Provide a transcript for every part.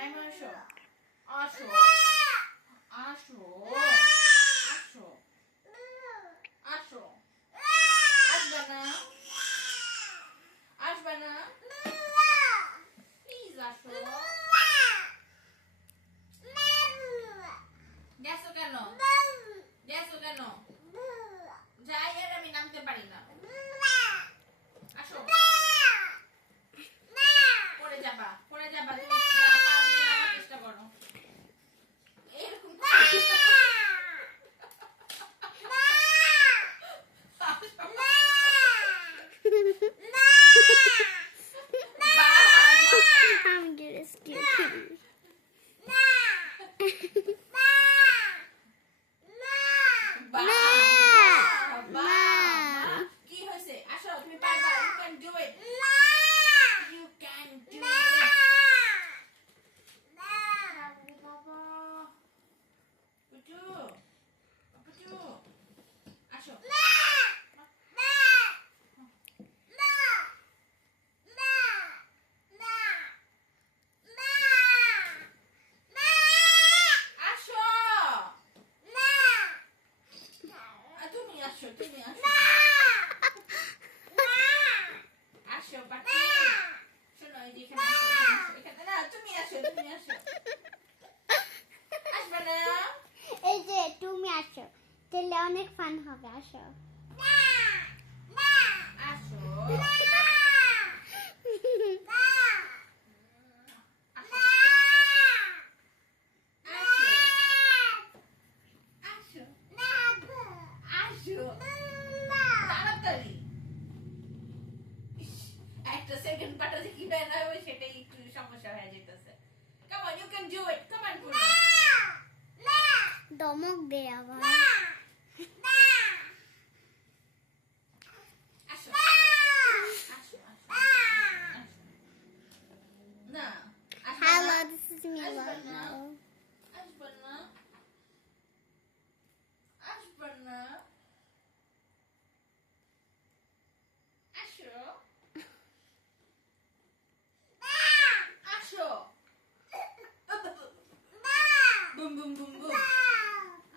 নাইমা আসো আসো আসো আসো আসো আসবে না আসবে না প্লিজ আসো গেছো কেন গেছো কেন যাই আর আমি নামতে পারি না আসো পড়ে যাবা তুমি পা দিয়ে নামার চেষ্টা করো এরকম I'm gonna steal kitty. কি হয়েছে আসো তুমি পারবা you can do it you can do it বাবা পুটু পুটু আসো আসো তুমি আসো আসো পাটি শোনো এই যে এখানে আসো এখানে না তুমি আসো আসবে না এই যে তুমি আসো তাহলে অনেক ফান হবে আসো আসো তাড়াতাড়ি একটা সেকেন্ড পাটা যে কি বের হয় সেটাই একটু সমস্যা হয়ে যেতেছে come on you can do it come on পুরো দমক দে আবার আসো আসো না Hello, this is me. আসবে না Hello. আসবে না আসবে না আসো আসো বুম বুম বুম বুম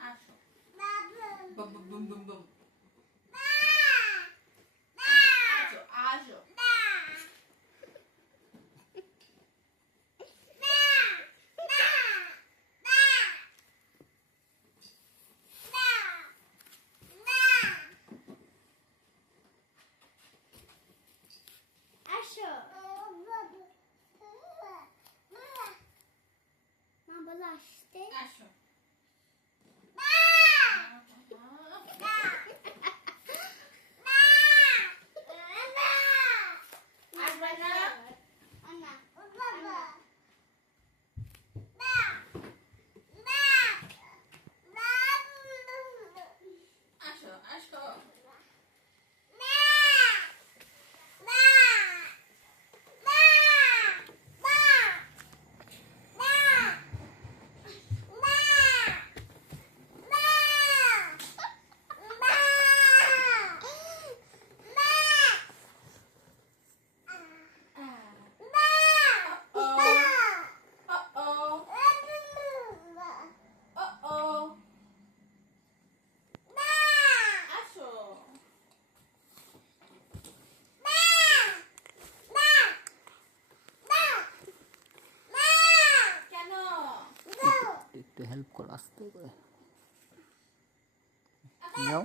আসো boom boom boom boom boom আসো আসো আসো মা বলো আসতে আসো আসবে না আসো আসো একটু হেল্প করো আস্তে করে যাও